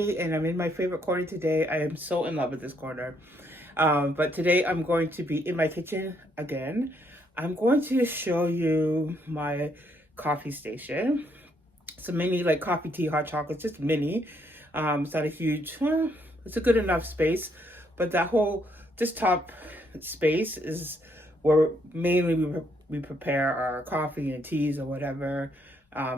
everybody, and I'm in my favorite corner today. I am so in love with this corner. But today I'm going to be in my kitchen again. I'm going to show you my coffee station. It's a mini like coffee, tea, hot chocolate, just mini. It's not a huge, it's a good enough space, but that whole, this top space is where mainly we prepare our coffee and teas or whatever,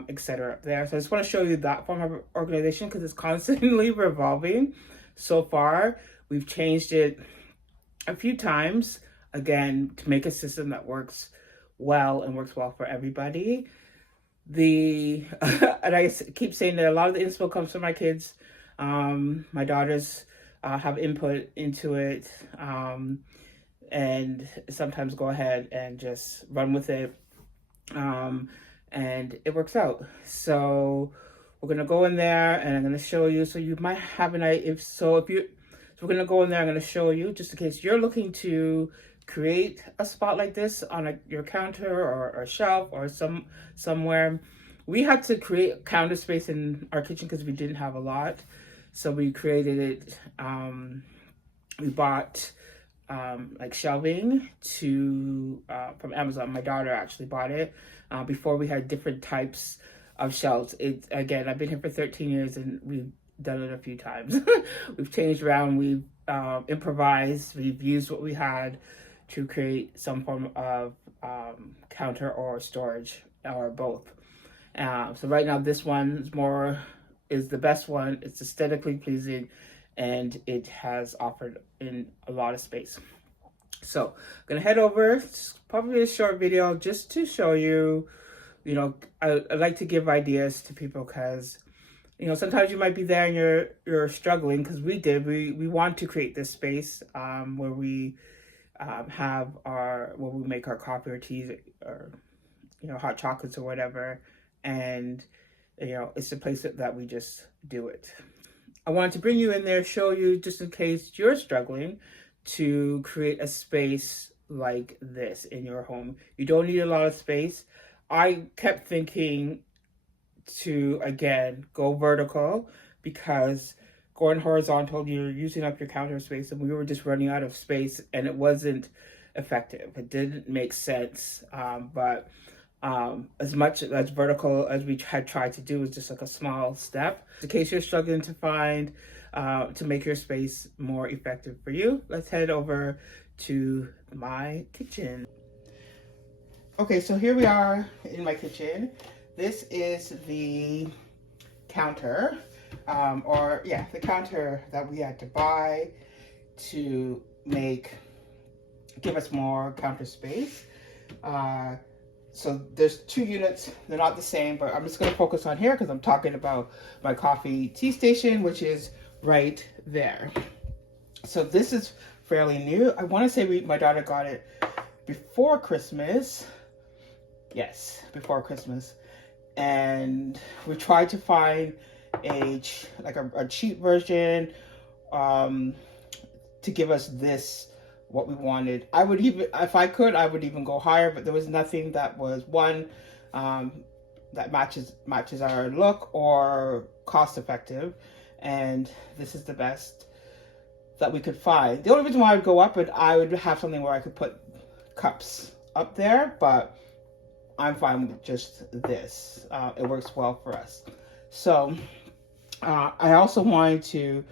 etc. up there. So I just want to show you that form of organization because it's constantly revolving. So far, we've changed it a few times, again, to make a system that works well and works well for everybody. And I keep saying that a lot of the inspo comes from my kids. My daughters have input into it, and sometimes go ahead and just run with it, and it works out. So we're gonna go in there and I'm gonna show you. So you might have an idea. So we're gonna go in there. I'm gonna show you just in case you're looking to create a spot like this on your counter or a shelf or somewhere. We had to create counter space in our kitchen because we didn't have a lot. So we created it. We bought like shelving from Amazon. My daughter actually bought it. Before we had different types of shelves. Again, I've been here for 13 years and we've done it a few times. We've changed around, we've improvised, we've used what we had to create some form of counter or storage or both. So right now this one is the best one. It's aesthetically pleasing and it has offered in a lot of space. So I'm gonna head over. It's probably a short video just to show you, I like to give ideas to people because, sometimes you might be there and you're struggling because we want to create this space where we where we make our coffee or teas or, hot chocolates or whatever. And, it's a place that we just do it. I wanted to bring you in there, show you just in case you're struggling to create a space like this in your home. You don't need a lot of space. I kept thinking to, again, go vertical because going horizontal, you're using up your counter space and we were just running out of space and it wasn't effective. It didn't make sense. But as much as vertical as we had tried to do is just like a small step. In case you're struggling to find, to make your space more effective for you, let's head over to my kitchen. Okay, so here we are in my kitchen. This is the counter, the counter that we had to buy to give us more counter space. So there's two units, they're not the same, but I'm just gonna focus on here because I'm talking about my coffee tea station, which is right there. So this is fairly new. I wanna say my daughter got it before Christmas. Yes, before Christmas. And we tried to find a cheap version to give us what we wanted. I would even, if I could, I would even go higher, but there was nothing that was that matches our look or cost effective. And this is the best that we could find. The only reason why I would go up it, I would have something where I could put cups up there, but I'm fine with just this. It works well for us. So I also wanted to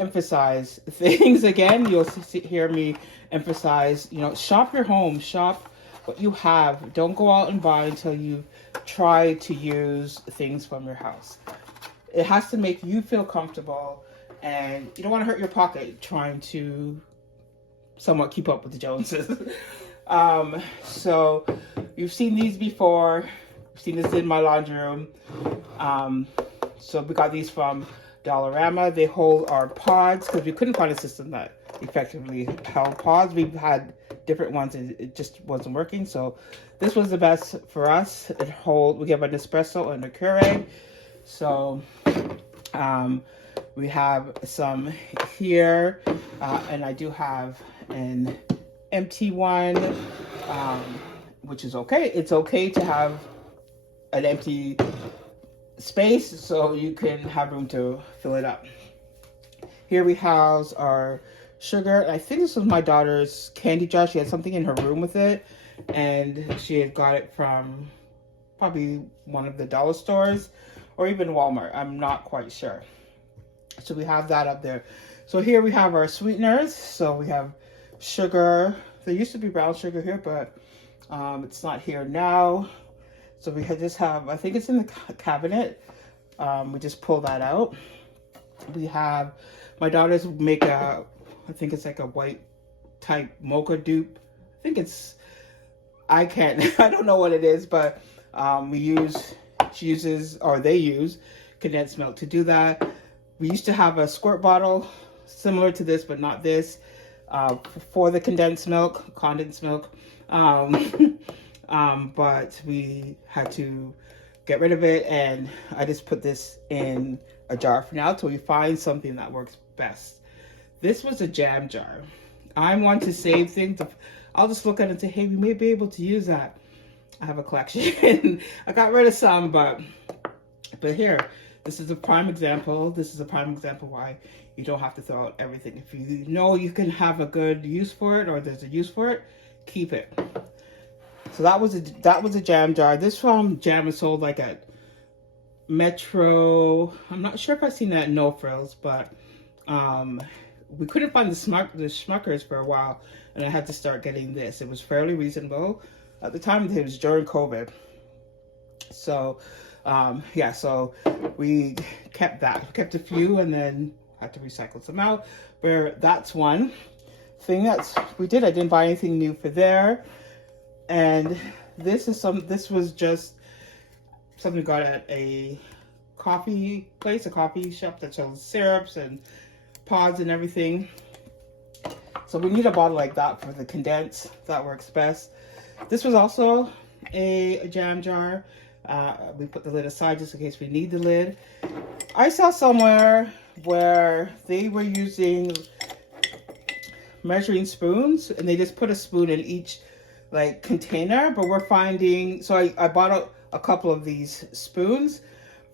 emphasize things again. You'll hear me emphasize, shop your home, shop what you have. Don't go out and buy until you've tried to use things from your house. It has to make you feel comfortable and you don't want to hurt your pocket trying to somewhat keep up with the Joneses. So you've seen these before. You've seen this in my laundry room. So we got these from Dollarama. They hold our pods because we couldn't find a system that effectively held pods. We've had different ones and it just wasn't working. So this was the best for us. We have an espresso and a Keurig. So we have some here, and I do have an empty one, which is okay. It's okay to have an empty space so you can have room to fill it up. Here we house our sugar. I think this was my daughter's candy jar. She had something in her room with it, and she had got it from probably one of the dollar stores or even Walmart. I'm not quite sure. So we have that up there. So here we have our sweeteners. So we have sugar. There used to be brown sugar here, but it's not here now. So we just have, I think it's in the cabinet. We just pull that out. We have, my daughters make a, I think it's like a white type mocha dupe. I think it's, I don't know what it is, but she uses, or they use condensed milk to do that. We used to have a squirt bottle similar to this, but not this, for the condensed milk. But we had to get rid of it, and I just put this in a jar for now till we find something that works best. This was a jam jar. I want to save things. I'll just look at it and say, hey, we may be able to use that. I have a collection. I got rid of some, but here, this is a prime example. This is a prime example why you don't have to throw out everything. If you know you can have a good use for it, or there's a use for it, keep it. So that was a jam jar. This jam is sold like at Metro. I'm not sure if I've seen that at No Frills, but we couldn't find the Schmuckers for a while, and I had to start getting this. It was fairly reasonable. At the time, it was during COVID. So, yeah, so we kept that. We kept a few and then had to recycle some out. But that's one thing we did. I didn't buy anything new for there. And this was just something we got at a coffee place, a coffee shop that sells syrups and pods and everything. So we need a bottle like that for the condensed. That works best. This was also a jam jar. We put the lid aside just in case we need the lid. I saw somewhere where they were using measuring spoons, and they just put a spoon in each like container, but we're finding, so I bought a couple of these spoons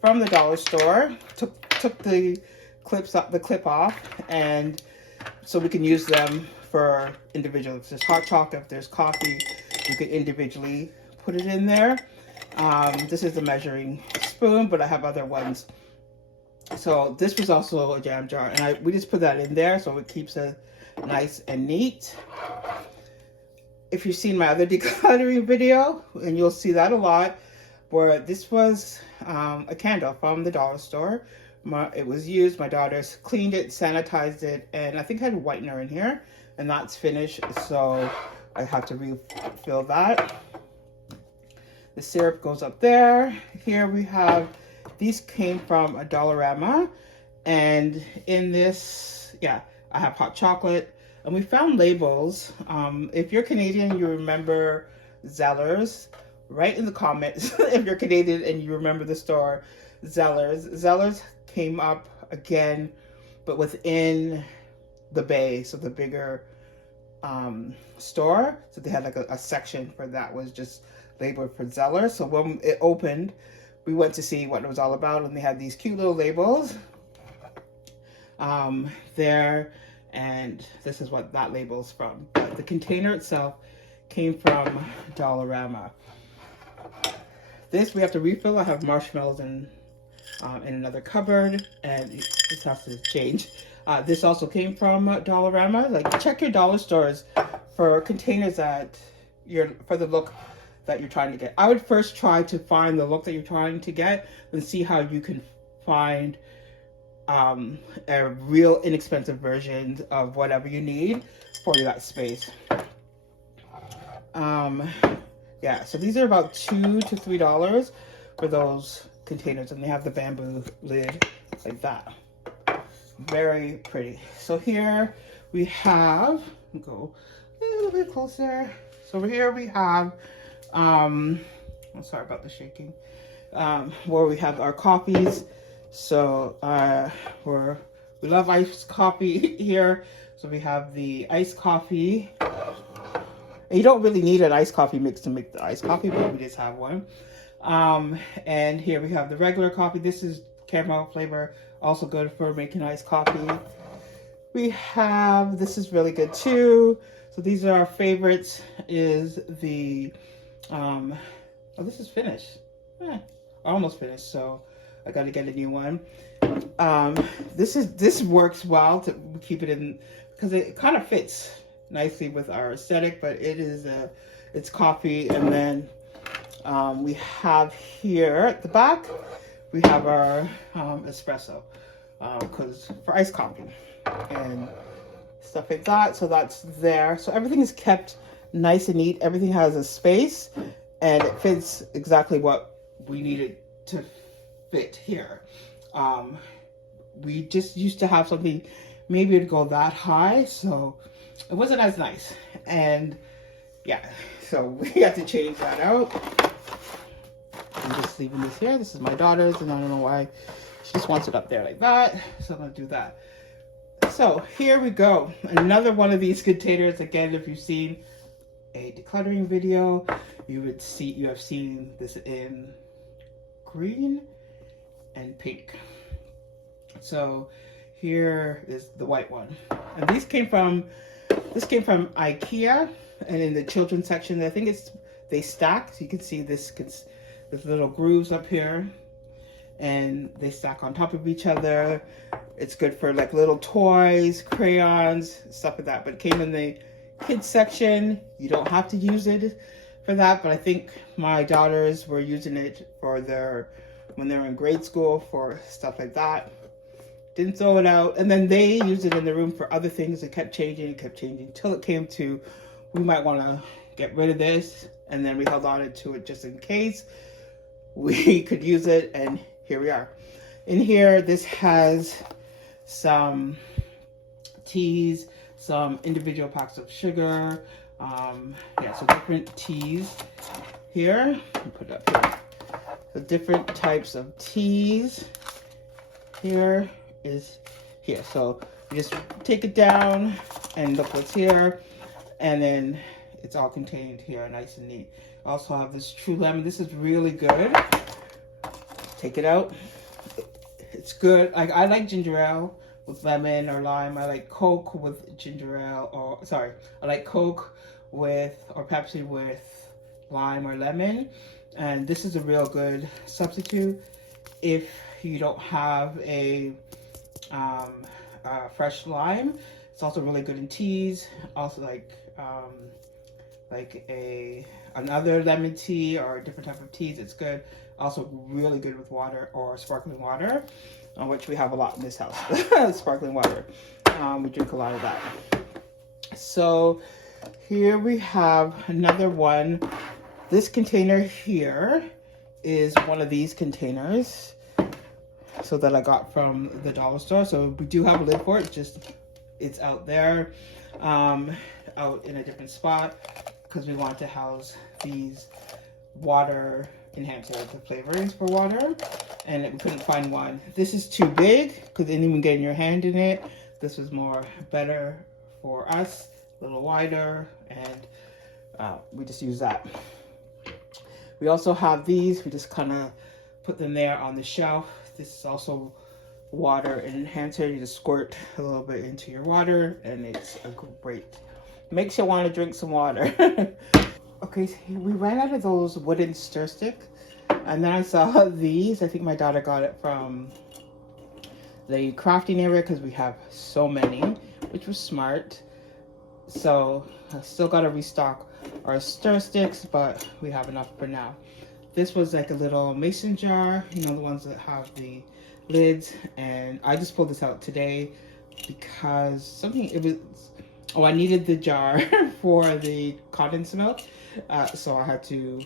from the dollar store, took the clip off, and so we can use them for individual. If there's hot chocolate, if there's coffee, you could individually put it in there. This is the measuring spoon, but I have other ones. So this was also a jam jar, and we just put that in there so it keeps it nice and neat. If you've seen my other decluttering video, and you'll see that a lot, where this was a candle from the dollar store. It was used, my daughters cleaned it, sanitized it, and I think it had a whitener in here, and that's finished, so I have to refill that. The syrup goes up there. Here we have, these came from a Dollarama, and in this, yeah, I have hot chocolate. And we found labels. If you're Canadian, you remember Zellers. Write in the comments if you're Canadian and you remember the store Zellers. Zellers came up again, but within the bay, so the bigger store. So they had like a section for that was just labeled for Zellers. So when it opened, we went to see what it was all about, and they had these cute little labels there. And this is what that label's from. But the container itself came from Dollarama. This we have to refill. I have marshmallows in another cupboard, and this has to change. This also came from Dollarama. Like, check your dollar stores for containers for the look that you're trying to get. I would first try to find the look that you're trying to get, and see how you can find a real inexpensive version of whatever you need for that space. Yeah, so these are about $2 to $3 for those containers, and they have the bamboo lid like that. Very pretty. So here we have, go a little bit closer. So over here we have, I'm sorry about the shaking, where we have our coffees. So we love iced coffee here. So we have the iced coffee. And you don't really need an iced coffee mix to make the iced coffee, but we just have one. And here we have the regular coffee. This is caramel flavor, also good for making iced coffee. We have, this is really good too. So these are our favorites, is the, oh, this is finished. Almost finished, so I got to get a new one. This works well to keep it in, because it kind of fits nicely with our aesthetic, but it's coffee. And then we have here at the back, we have our espresso, because for iced coffee and stuff like that. So that's there. So everything is kept nice and neat. Everything has a space, and it fits exactly what we need it to fit here. We just used to have something, maybe it'd go that high, so it wasn't as nice. And yeah, so we had to change that out. I'm just leaving this here. This is my daughter's, and I don't know why she just wants it up there like that, so I'm gonna do that. So here we go, another one of these containers. Again, if you've seen a decluttering video, you have seen this in green and pink. So here is the white one, and this came from IKEA, and in the children's section, I think they stack, so you can see this little grooves up here, and they stack on top of each other. It's good for like little toys, crayons, stuff like that. But it came in the kids section. You don't have to use it for that, but I think my daughters were using it for when they were in grade school for stuff like that. Didn't throw it out, and then they used it in the room for other things. It kept changing till it came to, we might want to get rid of this, and then we held on to it just in case we could use it, and here we are. In here, this has some teas, some individual packs of sugar, so different teas here. Put it up here. So different types of teas here is here. So you just take it down and look what's here, and then it's all contained here, nice and neat. I also have this True Lemon. This is really good. Take it out. It's good. I like ginger ale with lemon or lime. I like Coke with ginger ale, I like Coke or Pepsi with lime or lemon. And this is a real good substitute if you don't have a fresh lime. It's also really good in teas. Also like another lemon tea or a different type of teas. It's good. Also really good with water or sparkling water, which we have a lot in this house. Sparkling water. We drink a lot of that. So here we have another one. This container here is one of these containers, so that I got from the dollar store. So we do have a lid for it, it's out there, out in a different spot, because we want to house these water enhancers, the flavorings for water, and we couldn't find one. This is too big because it didn't even get in your hand in it. This was better for us, a little wider, and we just use that. We also have these. We just kind of put them there on the shelf. This is also water enhancer. You just squirt a little bit into your water, and it's a great, makes you want to drink some water. Okay, so we ran out of those wooden stir sticks, and then I saw these. I think my daughter got it from the crafting area because we have so many, which was smart. So I still got to restock our stir sticks, but we have enough for now. This was like a little mason jar, the ones that have the lids, and I just pulled this out today because I needed the jar for the condensed milk, so I had to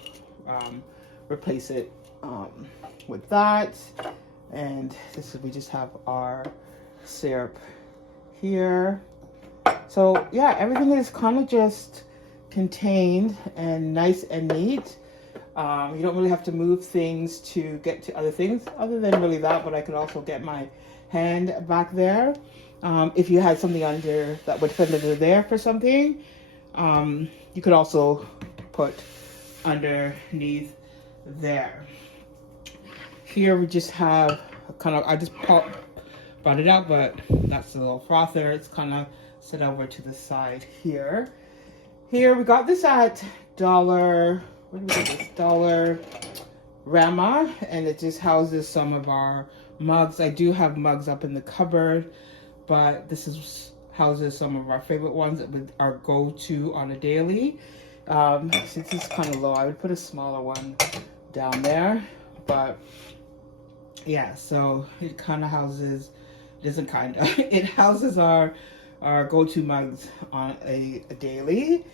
replace it with that. And we just have our syrup here. So yeah, everything is kind of just contained and nice and neat. You don't really have to move things to get to other things other than really that, but I could also get my hand back there. If you had something under that would fit under there for something, you could also put underneath there. Here we just have I just brought it out, but that's the little frother. It's kind of set over to the side here. Here, we got this at Dollar, where did we get this? Dollar Rama, and it just houses some of our mugs. I do have mugs up in the cupboard, but this is houses some of our favorite ones that would our go-to on a daily. Since it's kind of low, I would put a smaller one down there, but yeah, so it kind of houses, it isn't kind of, it houses our go-to mugs on a daily.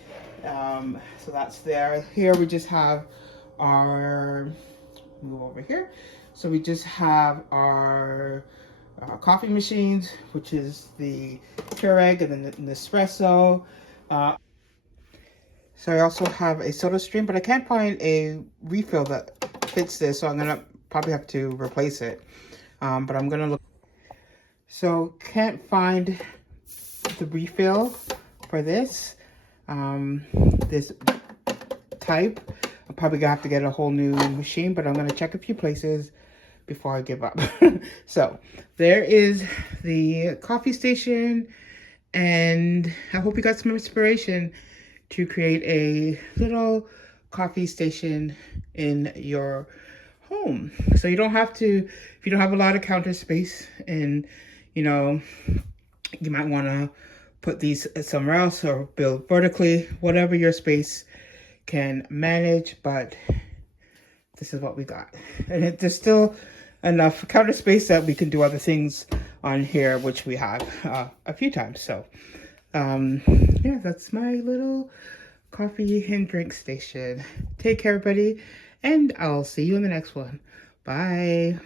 So that's there. Here we just have our, move over here. So we just have our coffee machines, which is the Keurig and then the Nespresso. So I also have a soda stream, but I can't find a refill that fits this, so I'm gonna probably have to replace it. But I'm gonna look. So can't find the refill for this this type. I'm probably gonna have to get a whole new machine, but I'm gonna check a few places before I give up. So there is the coffee station, and I hope you got some inspiration to create a little coffee station in your home. So you don't have to, if you don't have a lot of counter space, and you know, you might want to put these somewhere else or build vertically, whatever your space can manage, but this is what we got. And there's still enough counter space that we can do other things on here, which we have a few times. So yeah, that's my little coffee and drink station. Take care, everybody, and I'll see you in the next one. Bye.